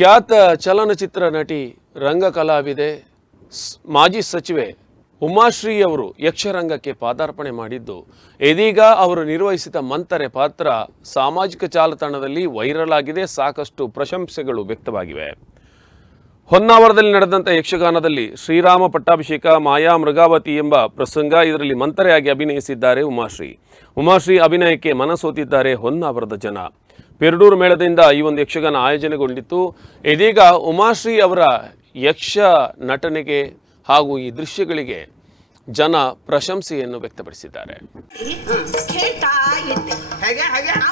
ಖ್ಯಾತ ಚಲನಚಿತ್ರ ನಟಿ ರಂಗ ಕಲಾವಿದೆ ಮಾಜಿ ಸಚಿವೆ ಉಮಾಶ್ರೀ ಅವರು ಯಕ್ಷರಂಗಕ್ಕೆ ಪಾದಾರ್ಪಣೆ ಮಾಡಿದ್ದು. ಇದೀಗ ಅವರು ನಿರ್ವಹಿಸಿದ ಮಂತರೆ ಪಾತ್ರ ಸಾಮಾಜಿಕ ಜಾಲತಾಣದಲ್ಲಿ ವೈರಲ್ ಆಗಿದೆ, ಸಾಕಷ್ಟು ಪ್ರಶಂಸೆಗಳು ವ್ಯಕ್ತವಾಗಿವೆ. ಹೊನ್ನಾವರದಲ್ಲಿ ನಡೆದಂಥ ಯಕ್ಷಗಾನದಲ್ಲಿ ಶ್ರೀರಾಮ ಪಟ್ಟಾಭಿಷೇಕ, ಮಾಯಾ ಮೃಗಾವತಿ ಎಂಬ ಪ್ರಸಂಗ ಇದರಲ್ಲಿ ಮಂತರೆಯಾಗಿ ಅಭಿನಯಿಸಿದ್ದಾರೆ ಉಮಾಶ್ರೀ. ಉಮಾಶ್ರೀ ಅಭಿನಯಕ್ಕೆ ಮನಸೋತಿದ್ದಾರೆ ಹೊನ್ನಾವರದ ಜನ. ಪೆರಡೂರು ಮೇಳದಿಂದ ಈ ಒಂದು ಯಕ್ಷಗಾನ ಆಯೋಜನೆಗೊಂಡಿತ್ತು. ಇದೀಗ ಉಮಾಶ್ರೀ ಅವರ ಯಕ್ಷ ನಟನೆಗೆ ಹಾಗೂ ಈ ದೃಶ್ಯಗಳಿಗೆ ಜನ ಪ್ರಶಂಸೆಯನ್ನು ವ್ಯಕ್ತಪಡಿಸಿದ್ದಾರೆ. ಕೇಳ್ತಾ ಇದ್ದೆ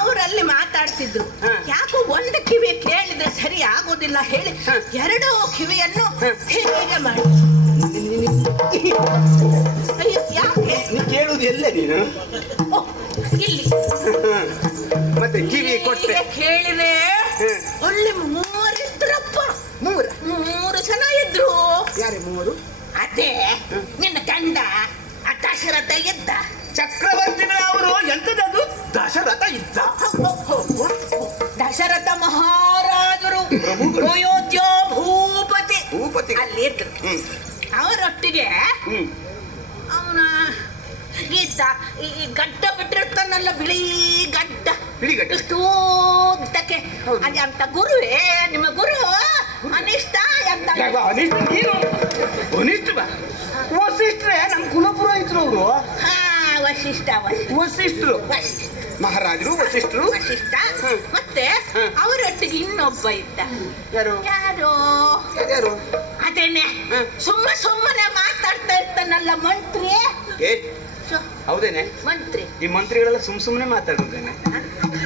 ಅವರಲ್ಲಿ ಮಾತಾಡ್ತಿದ್ರು. ಯಾಕೋ ಒಂದು ಕಿವಿ ಕೇಳಿದ್ರೆ ಸರಿ ಆಗೋದಿಲ್ಲ ಹೇಳಿ ಎರಡೂ ಕಿವಿಯನ್ನು ಹೀಗೆ ಮಾಡಿ. ಅಯ್ಯೋ, ಯಾಕೆ? ನೀ ಕೇಳುವುದು ಎಲ್ಲ ನೀನು? ಇಲ್ಲಿ. ಮತ್ತೆ ಕಿವಿ ಕೊಟ್ಟೆ ಕೇಳಿದೆ? ಅಲ್ಲಿ ಮೂರಿದ್ರಪ್ಪ ಮೂರ ಮೂರು ಜನ ಇದ್ರು. ಯಾರೇ ಮೂರು ಅದೇ ನಿನ್ನ ಗಂಡ ಆ ದಶರಥ ಇದ್ದ. ಚಕ್ರವರ್ತಿಗಳ ಅವರು ಎಂತದದು ದಶರಥ ಇದ್ದ. ದಶರಥ ಮಹಾರಾಜರು. ಅಯೋಧ್ಯ ಭೂಪತಿ. ಭೂಪತಿ. ಅಲ್ಲಿ ಇದ್ರು. ಅವರೊಟ್ಟಿಗೆ ಅವನ ಈ ಗಡ್ಡ ಬಿಟ್ಟಿರ್ತಾನಲ್ಲ ಬಿಳಿ ಗಡ್ಡ. ಗಡ್ಡ. ಇಷ್ಟು ಉದ್ದಕ್ಕೆ. ಅದೇ ಅಂತ ಗುರುವೇ ನಿಮ್ಮ ಗುರು ಅನಿಷ್ಟ ಅಂತ ಅನಿಷ್ಟ ನೀನು ಅನಿಷ್ಟ ಬಾ. ವಸಿಷ್ಠರೇ ನಮ್ಮ ಕುಲಪುರೋಹಿತರು ಅವರು ಹಾ ವಶಿಷ್ಠ ವಸಿಷ್ಠರು. ಮಹಾರಾಜರು ವಸಿಷ್ಠರು. ವಶಿಷ್ಠ ಮತ್ತೆ. ಅವರೊಟ್ಟಿಗೆ ಇನ್ನೊಬ್ಬ ಇದ್ದ. ಯಾರು? ಯಾರು? ಯಾರು? ಅದೇನೆ. ಸುಮ್ಮ ಸುಮ್ಮನೆ ಮಾತಾಡ್ತಾ ಇರ್ತಾನಲ್ಲ ಮಂತ್ರಿ ಹೌದೇನೆ? ಮಂತ್ರಿ. ಈ ಮಂತ್ರಿಗಳೆಲ್ಲ ಸುಮ್ ಸುಮ್ಮನೆ ಮಾತಾಡೋದೇನೆ